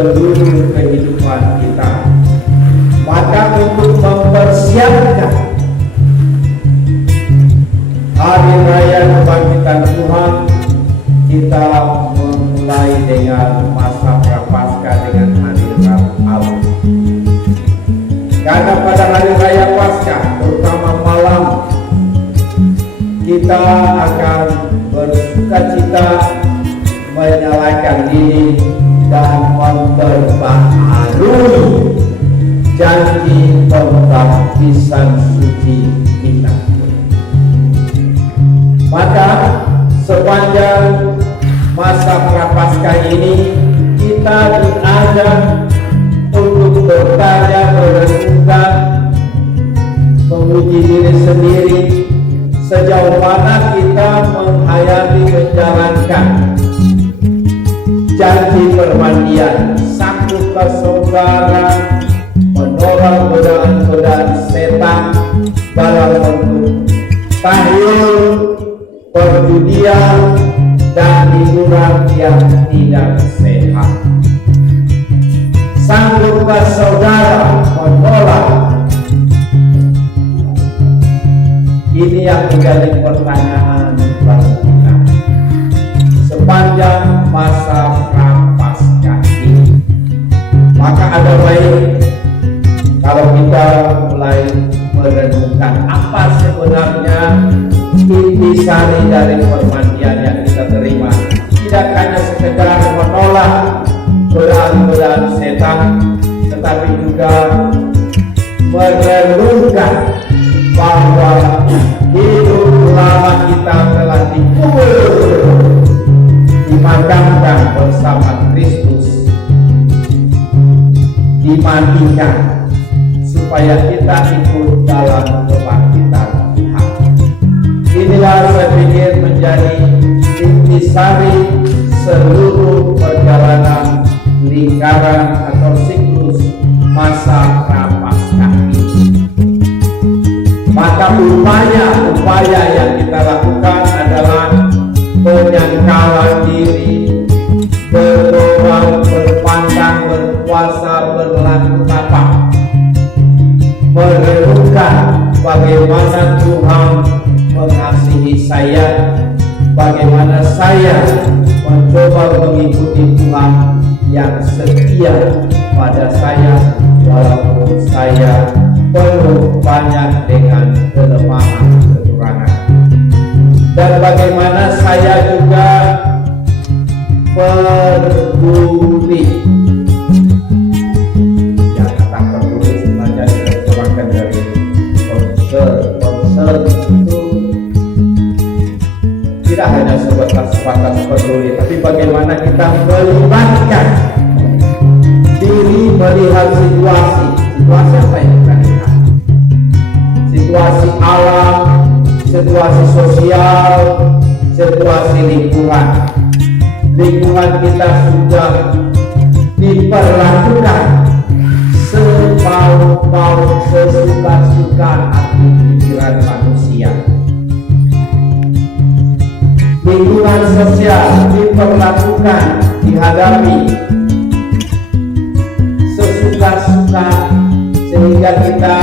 seluruh kehidupan kita. Maka untuk mempersiapkan Hari Raya Kebangkitan Tuhan, kita memulai dengan masa Prapaskah dengan hari Rabu. Karena pada hari Raya Paskah, terutama malam, kita akan bersukacita menyalakan lilin dan memperbaharui janji pembaptisan suci kita. Maka sepanjang masa Prapaskah ini kita diajak untuk bertanya, merenungkan, menguji diri sendiri sejauh mana kita menghayati, menjalankan janji permandian, saksi persaudaraan, menolak godaan-godaan setan dalam bentuk tahlil, perjudian, dan hiburan yang tidak sehat. Sanggupkah saudara menolak? Ini yang menjadi pertanyaan bagi kita sepanjang masa Prapaskah ini. Maka ada baik kalau kita mulai merenungkan apa sebenarnya intisari dari permandian yang kita terima. Tidak hanya sekedar menolak godaan-godaan setan, tetapi juga merenungkan bahwa hidup lama kita telah dikubur, dimakamkan bersama Kristus, dimandikan supaya kita ikut dalam kebangkitan Tuhan. Inilah saya pikir menjadi intisari seluruh perjalanan lingkaran atau siklus masa Prapaskah ini. Maka upaya yang kita lakukan adalah penyangkalan diri, berdoa, berpandang, berpuasa, berlaku tapak, merenungkan bagaimana Tuhan mengasihi saya, bagaimana saya mencoba mengikuti Tuhan yang setia pada saya walaupun saya penuh banyak dengan kelemahan kekurangan, dan bagaimana saya juga peduli. Yang kata peduli sebenarnya diterjemahkan dari concern itu tidak hanya sebatas peduli, tapi bagaimana kita melibatkan diri melihat situasi apa yang kita lihat, situasi alam, situasi sosial, situasi lingkungan kita sudah diperlakukan semau-mau, sesuka-suka hati pikiran manusia. Lingkungan sosial diperlakukan, dihadapi sesuka-suka, sehingga kita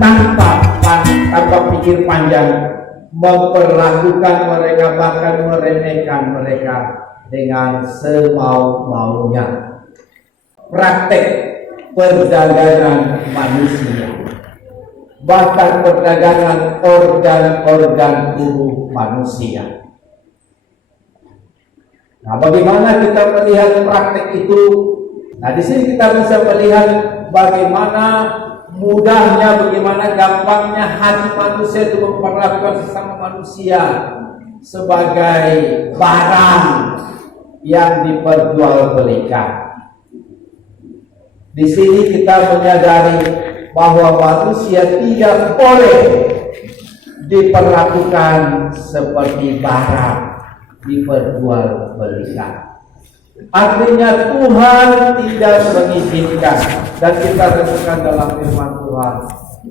tanpa pikir panjang memperlakukan mereka, bahkan meremehkan mereka dengan semau-maunya. Praktek perdagangan manusia, bahkan perdagangan organ-organ tubuh manusia. Nah, bagaimana kita melihat praktek itu? Nah, di sini kita bisa melihat bagaimana mudahnya, bagaimana gampangnya hati manusia itu memperlakukan sesama manusia sebagai barang yang diperjualbelikan. Di sini kita menyadari bahwa manusia tidak boleh diperlakukan seperti barang diperjualbelikan. Artinya Tuhan tidak mengizinkan, dan kita renungkan dalam firman Tuhan,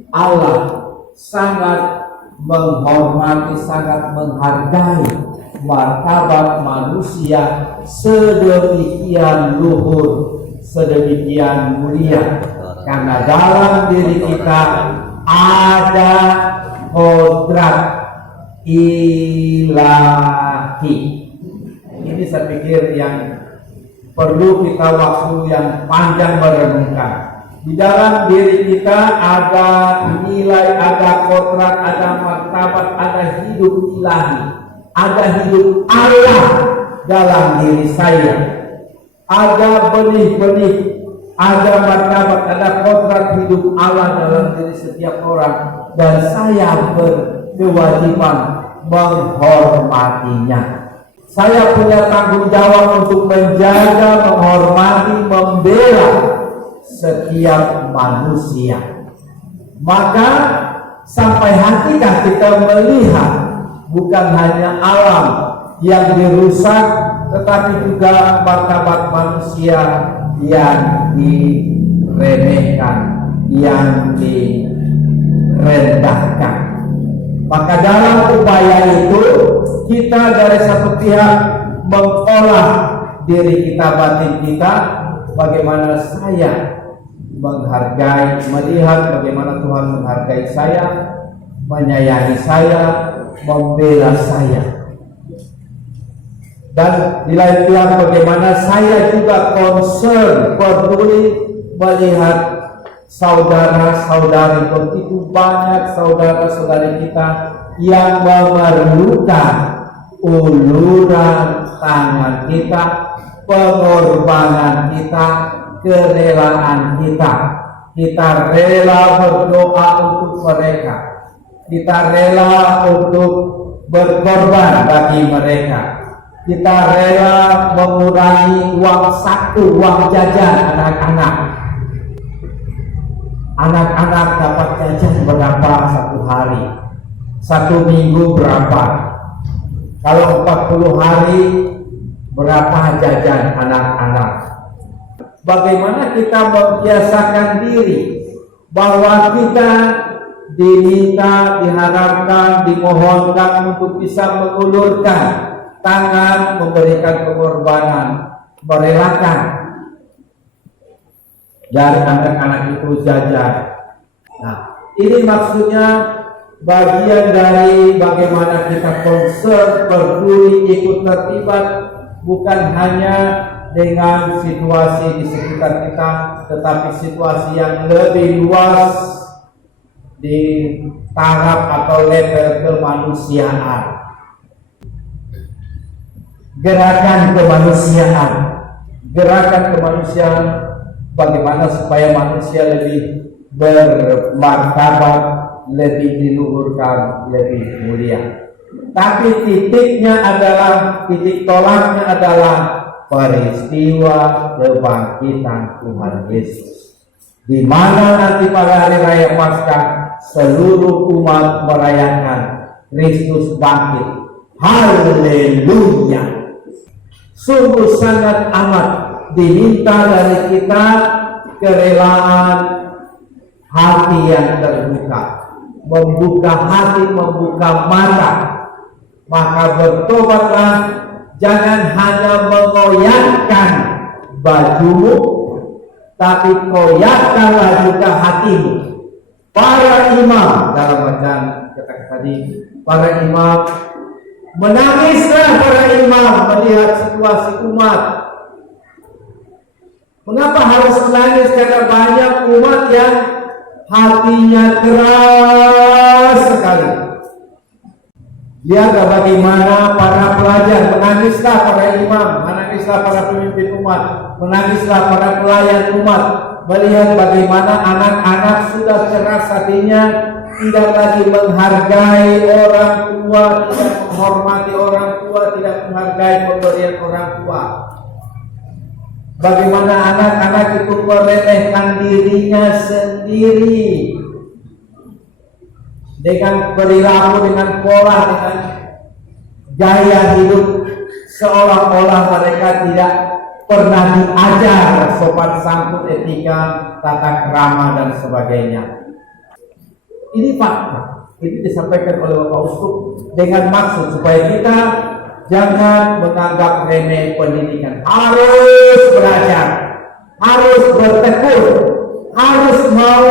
Allah sangat menghormati, sangat menghargai martabat manusia sedemikian luhur, sedemikian mulia, karena dalam diri kita ada kodrat ilahi. Ini saya pikir yang perlu kita waktu yang panjang merenungkan. Di dalam diri kita ada nilai, ada kodrat, ada martabat, ada hidup ilahi, ada hidup Allah dalam diri saya. Ada benih-benih, ada martabat, ada kodrat hidup Allah dalam diri setiap orang, dan saya berkewajiban menghormatinya. Saya punya tanggung jawab untuk menjaga, menghormati, membela setiap manusia. Maka sampai hakikat kita melihat bukan hanya alam yang dirusak, tetapi juga martabat manusia yang diremehkan, yang direndahkan. Maka dalam upaya itu kita dari satu pihak mengolah diri kita, batin kita, bagaimana saya menghargai, melihat bagaimana Tuhan menghargai saya, menyayangi saya, membela saya. Dan di lain pihak bagaimana saya juga concern, peduli melihat saudara-saudari, begitu banyak saudara-saudari kita yang memerlukan uluran tangan kita, pengorbanan kita, kerelaan kita. Kita rela berdoa untuk mereka, kita rela untuk berkorban bagi mereka, kita rela mengurangi uang saku, uang jajan anak-anak. Anak-anak dapat jajan berapa satu hari, satu minggu berapa, kalau 40 hari berapa jajan anak-anak. Bagaimana kita membiasakan diri bahwa kita diminta, diharapkan, dimohonkan untuk bisa mengulurkan tangan, memberikan pengorbanan, merelakan dari anak-anak itu jajan. Nah, ini maksudnya bagian dari bagaimana kita concern, peduli, ikut terlibat, bukan hanya dengan situasi di sekitar kita, tetapi situasi yang lebih luas di taraf atau level kemanusiaan. Gerakan kemanusiaan, bagaimana supaya manusia lebih bermartabat, lebih diluhurkan, lebih mulia. Tapi titik tolaknya adalah peristiwa kebangkitan Tuhan Yesus, di mana nanti pada hari raya Paskah seluruh umat merayakan Kristus bangkit. Haleluya! Sungguh sangat amat diminta dari kita kerelaan hati yang terbuka, membuka hati, membuka mata. Maka bertobatlah, jangan hanya mengoyakkan bajumu, tapi koyakkanlah juga hatimu. Para imam, dalam bacaan kata tadi, para imam menangislah, para imam melihat situasi umat. Mengapa harus menangis? Karena banyak umat yang hatinya keras sekali. Lihatlah bagaimana para pelajar, menangislah para imam, menangislah para pemimpin umat, menangislah para pelayan umat, melihat bagaimana anak-anak sudah keras hatinya, tidak lagi menghargai orang tua, tidak menghormati orang tua, tidak menghargai pemberian orang tua. Bagaimana anak-anak itu meremehkan dirinya sendiri dengan perilaku, dengan pola, dengan gaya hidup, seolah-olah mereka tidak pernah diajar sopan santun, etika, tata krama dan sebagainya. Ini fakta. Ini disampaikan oleh Bapak Uskup dengan maksud supaya kita Jangan menganggap remeh pendidikan. Harus belajar, harus bertekun, harus mau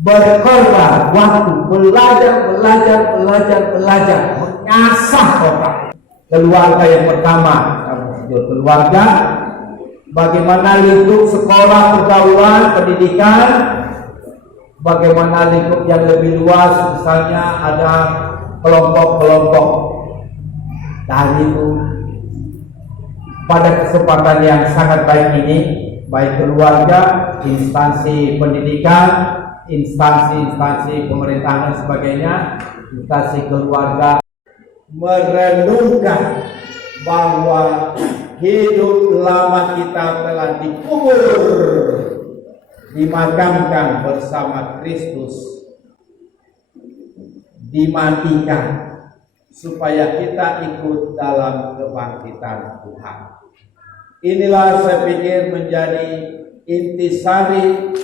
berkorban waktu, belajar, mengasah otak. Keluarga yang pertama, keluarga, bagaimana lingkup sekolah, pergaulan, pendidikan, bagaimana lingkup yang lebih luas, misalnya ada kelompok-kelompok. Dan itu pada kesempatan yang sangat baik ini, baik keluarga, instansi pendidikan, instansi pemerintahan dan sebagainya, instansi keluarga, merenungkan bahwa hidup lama kita telah dikubur, dimakamkan bersama Kristus, dimatikan, supaya kita ikut dalam kebangkitan Tuhan. Inilah saya pikir menjadi intisari